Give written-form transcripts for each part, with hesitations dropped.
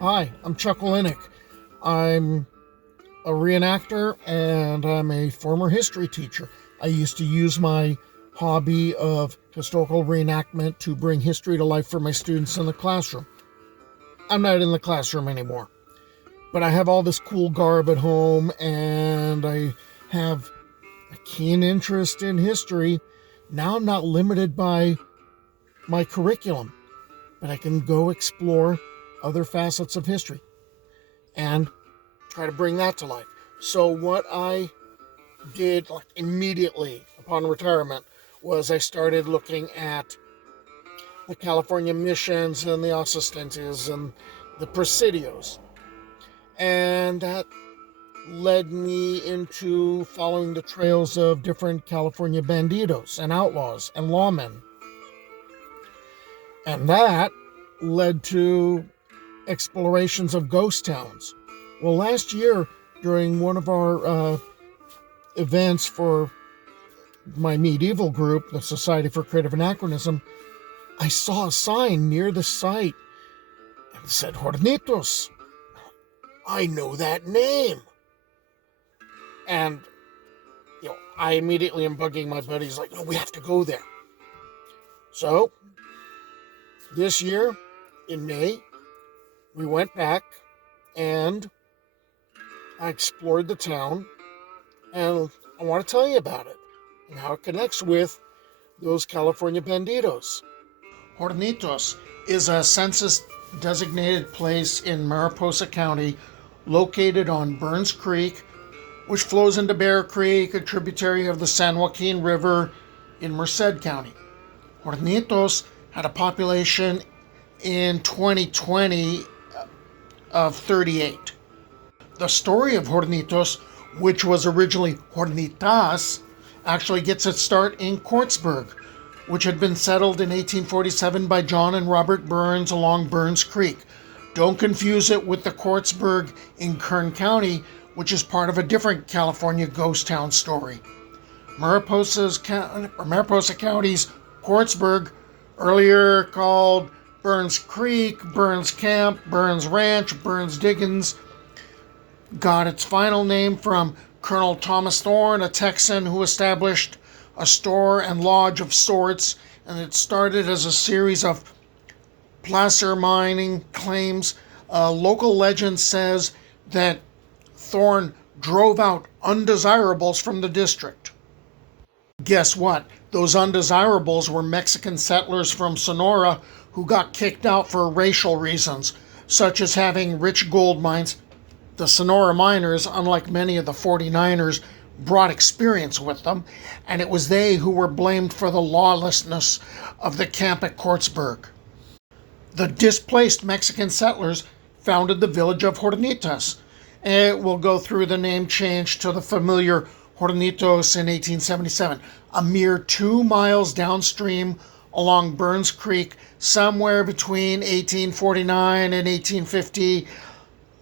Hi, I'm Chuck Wallinick. I'm a reenactor and I'm a former history teacher. I used to use my hobby of historical reenactment to bring history to life for my students in the classroom. I'm not in the classroom anymore, but I have all this cool garb at home and I have a keen interest in history. Now I'm not limited by my curriculum, but I can go explore other facets of history and try to bring that to life. So what I did like immediately upon retirement was I started looking at the California missions and the Asistentes and the Presidios. And that led me into following the trails of different California bandidos and outlaws and lawmen. And that led to explorations of ghost towns. Well, last year, during one of our events for my medieval group, the Society for Creative Anachronism, I saw a sign near the site and it said Hornitos. I know that name. And I immediately am bugging my buddies like, no, we have to go there. So this year in May, we went back and I explored the town, and I want to tell you about it and how it connects with those California bandidos. Hornitos is a census-designated place in Mariposa County located on Burns Creek, which flows into Bear Creek, a tributary of the San Joaquin River in Merced County. Hornitos had a population in 2020 of 38. The story of Hornitos, which was originally Hornitas, actually gets its start in Courtsburg, which had been settled in 1847 by John and Robert Burns along Burns Creek. Don't confuse it with the Courtsburg in Kern County, which is part of a different California ghost town story. Mariposa County's Courtsburg, earlier called Burns Creek, Burns Camp, Burns Ranch, Burns Diggins, got its final name from Colonel Thomas Thorne, a Texan who established a store and lodge of sorts, and it started as a series of placer mining claims. Local legend says that Thorne drove out undesirables from the district. Guess what? Those undesirables were Mexican settlers from Sonora who got kicked out for racial reasons, such as having rich gold mines. The Sonora miners, unlike many of the 49ers, brought experience with them, and it was they who were blamed for the lawlessness of the camp at Courtsburg. The displaced Mexican settlers founded the village of Hornitos, and it will go through the name change to the familiar Hornitos in 1877, a mere 2 miles downstream along Burns Creek, somewhere between 1849 and 1850.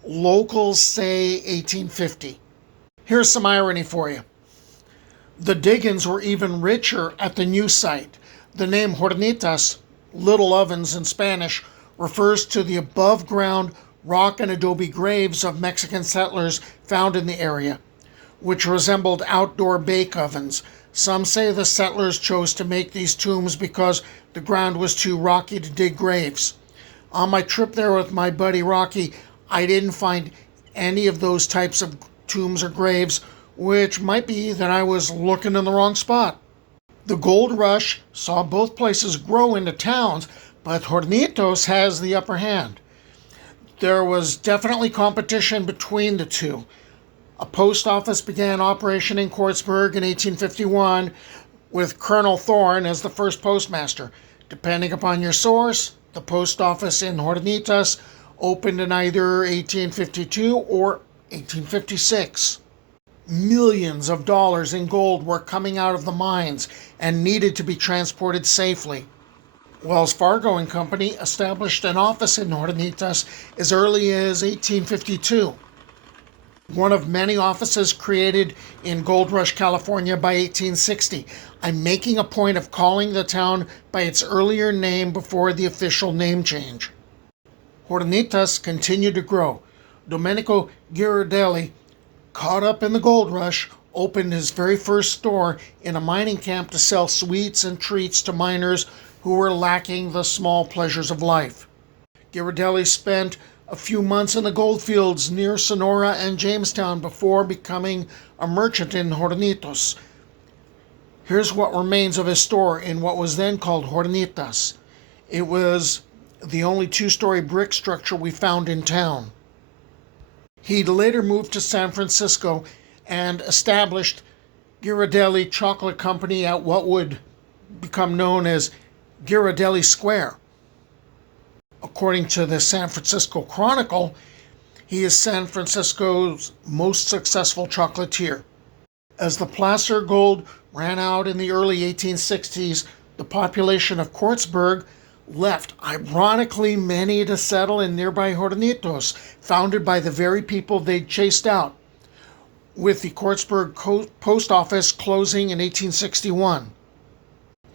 Locals say 1850. Here's some irony for you. The Diggins were even richer at the new site. The name Hornitas, little ovens in Spanish, refers to the above ground rock and adobe graves of Mexican settlers found in the area, which resembled outdoor bake ovens. Some say the settlers chose to make these tombs because the ground was too rocky to dig graves. On my trip there with my buddy Rocky, I didn't find any of those types of tombs or graves, which might be that I was looking in the wrong spot. The gold rush saw both places grow into towns, but Hornitos has the upper hand. There was definitely competition between the two. A post office began operation in Courtsburg in 1851 with Colonel Thorne as the first postmaster. Depending upon your source, the post office in Hornitos opened in either 1852 or 1856. Millions of dollars in gold were coming out of the mines and needed to be transported safely. Wells Fargo and Company established an office in Hornitos as early as 1852. One of many offices created in Gold Rush, California by 1860. I'm making a point of calling the town by its earlier name before the official name change. Hornitos continued to grow. Domenico Ghirardelli, caught up in the gold rush, opened his very first store in a mining camp to sell sweets and treats to miners who were lacking the small pleasures of life. Ghirardelli spent a few months in the goldfields near Sonora and Jamestown before becoming a merchant in Hornitos. Here's what remains of his store in what was then called Hornitos. It was the only two-story brick structure we found in town. He later moved to San Francisco and established Ghirardelli Chocolate Company at what would become known as Ghirardelli Square. According to the San Francisco Chronicle, he is San Francisco's most successful chocolatier. As the placer gold ran out in the early 1860s, the population of Quartzburg left, ironically many to settle in nearby Hornitos, founded by the very people they'd chased out, with the Quartzburg post office closing in 1861.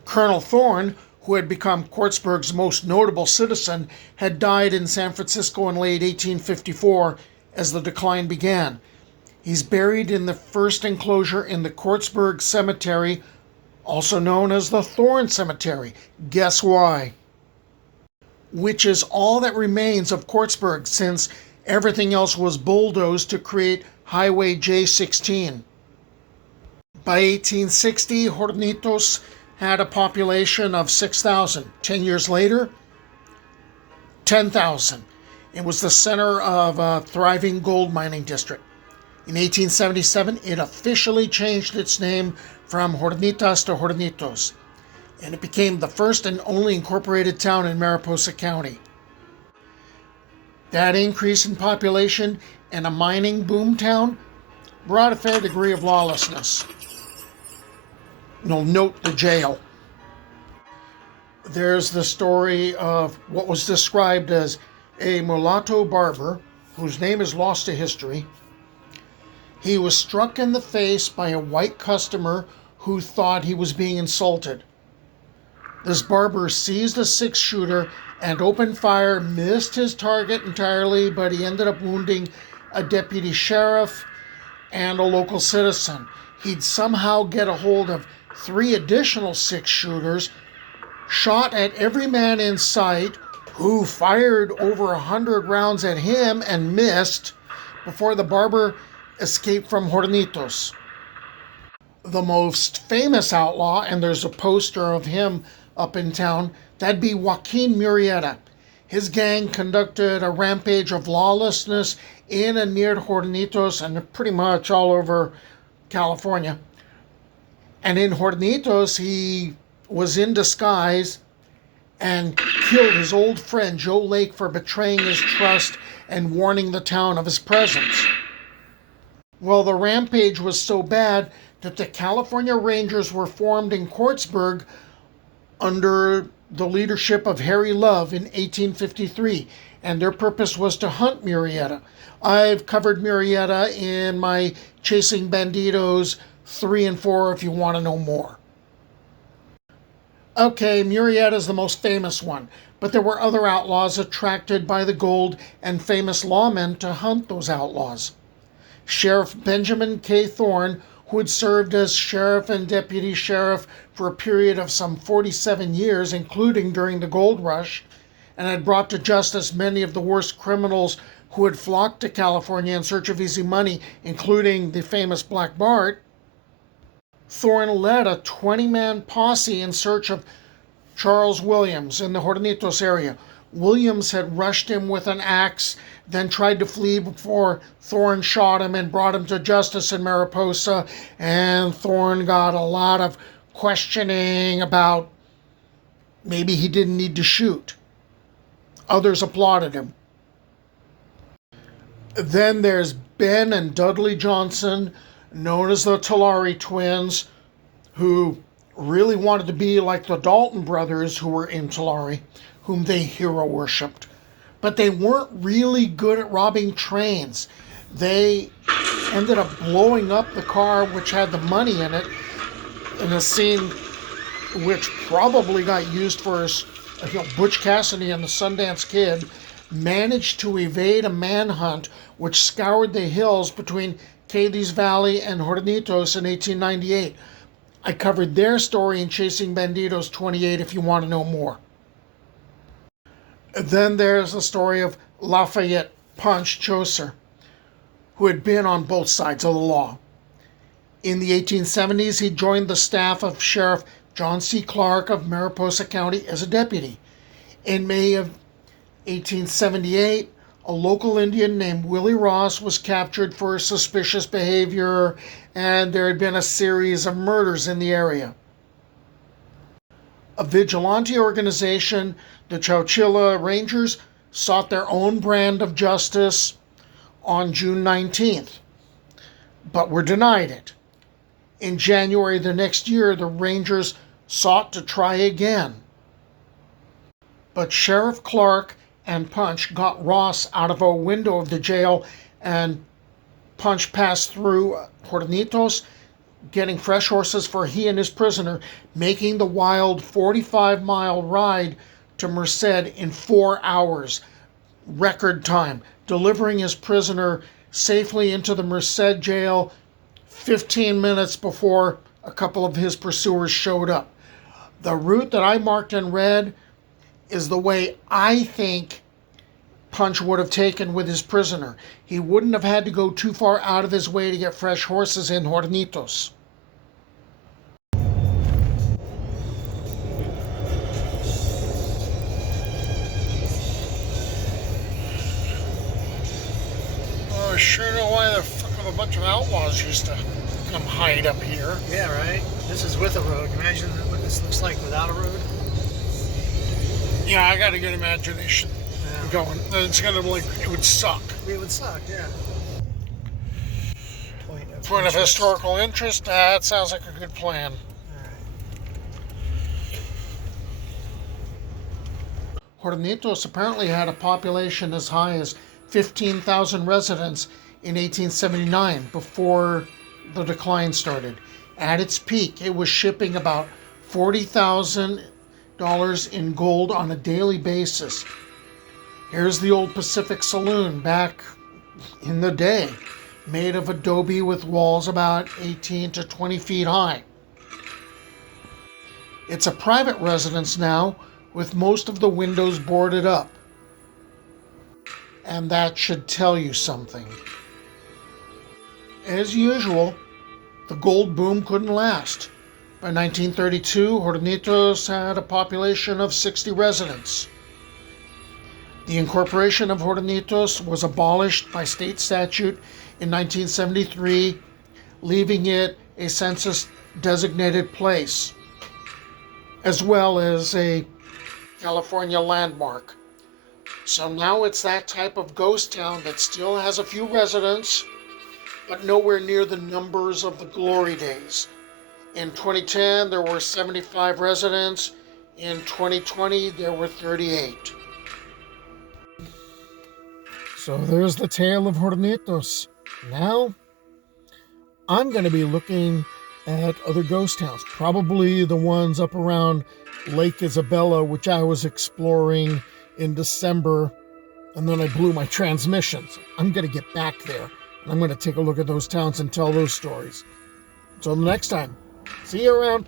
Colonel Thorne, who had become Quartzburg's most notable citizen, had died in San Francisco in late 1854 as the decline began. He's buried in the first enclosure in the Quartzburg Cemetery, also known as the Thorne Cemetery. Guess why? Which is all that remains of Quartzburg, since everything else was bulldozed to create Highway J16. By 1860, Hornitos had a population of 6,000. 10 years later, 10,000. It was the center of a thriving gold mining district. In 1877, it officially changed its name from Hornitos to Hornitos, and it became the first and only incorporated town in Mariposa County. That increase in population and a mining boom town brought a fair degree of lawlessness. You'll note the jail. There's the story of what was described as a mulatto barber, whose name is lost to history. He was struck in the face by a white customer who thought he was being insulted. This barber seized a six-shooter and opened fire, missed his target entirely, but he ended up wounding a deputy sheriff and a local citizen. He'd somehow get a hold of 3 additional six-shooters, shot at every man in sight, who fired over 100 rounds at him and missed before the barber escaped from Hornitos. The most famous outlaw, and there's a poster of him up in town, that'd be Joaquín Murrieta. His gang conducted a rampage of lawlessness in and near Hornitos and pretty much all over California. And in Hornitos, he was in disguise and killed his old friend Joe Lake for betraying his trust and warning the town of his presence. Well, the rampage was so bad that the California Rangers were formed in Quartzburg under the leadership of Harry Love in 1853, and their purpose was to hunt Murrieta. I've covered Murrieta in my Chasing Bandidos 3 and 4 if you want to know more. Okay, Murrieta is the most famous one, but there were other outlaws attracted by the gold and famous lawmen to hunt those outlaws. Sheriff Benjamin K. Thorne, who had served as sheriff and deputy sheriff for a period of some 47 years, including during the gold rush, and had brought to justice many of the worst criminals who had flocked to California in search of easy money, including the famous Black Bart. Thorne led a 20-man posse in search of Charles Williams in the Hornitos area. Williams had rushed him with an axe, then tried to flee before Thorne shot him and brought him to justice in Mariposa, and Thorne got a lot of questioning about maybe he didn't need to shoot. Others applauded him. Then there's Ben and Dudley Johnson, known as the Tulare Twins, who really wanted to be like the Dalton brothers who were in Tulare, whom they hero worshipped. But they weren't really good at robbing trains. They ended up blowing up the car which had the money in it, in a scene which probably got used for Butch Cassidy and the Sundance Kid. managed to evade a manhunt which scoured the hills between Cadiz Valley and Hornitos in 1898. I covered their story in Chasing Bandidos 28 if you want to know more. Then there's the story of Lafayette Punch Chaucer, who had been on both sides of the law. In the 1870s, he joined the staff of Sheriff John C. Clark of Mariposa County as a deputy. In May of 1878, a local Indian named Willie Ross was captured for suspicious behavior, and there had been a series of murders in the area. A vigilante organization, the Chowchilla Rangers, sought their own brand of justice on June 19th, but were denied it. In January the next year, the Rangers sought to try again. But Sheriff Clark and Punch got Ross out of a window of the jail, and Punch passed through Hornitos, getting fresh horses for he and his prisoner, making the wild 45-mile ride to Merced in 4 hours, record time, delivering his prisoner safely into the Merced jail 15 minutes before a couple of his pursuers showed up. The route that I marked in red is the way I think Punch would have taken with his prisoner. He wouldn't have had to go too far out of his way to get fresh horses in Hornitos. I sure know why the fuck of a bunch of outlaws used to come hide up here. Yeah, right? This is with a road. Imagine what this looks like without a road. Yeah, I got a good imagination going. It's gonna it would suck. It would suck, yeah. Point of historical interest, that sounds like a good plan. Hornitos apparently had a population as high as 15,000 residents in 1879, before the decline started. At its peak, it was shipping about $40,000 in gold on a daily basis. Here's the old Pacific Saloon back in the day, made of adobe with walls about 18 to 20 feet high. It's a private residence now, with most of the windows boarded up. And that should tell you something. As usual, the gold boom couldn't last. By 1932, Hornitos had a population of 60 residents. The incorporation of Hornitos was abolished by state statute in 1973, leaving it a census-designated place, as well as a California landmark. So now it's that type of ghost town that still has a few residents, but nowhere near the numbers of the glory days. In 2010, there were 75 residents. In 2020, there were 38. So there's the tale of Hornitos. Now, I'm going to be looking at other ghost towns, probably the ones up around Lake Isabella, which I was exploring in December, and then I blew my transmissions. I'm going to get back there, and I'm going to take a look at those towns and tell those stories. Until next time, see you around.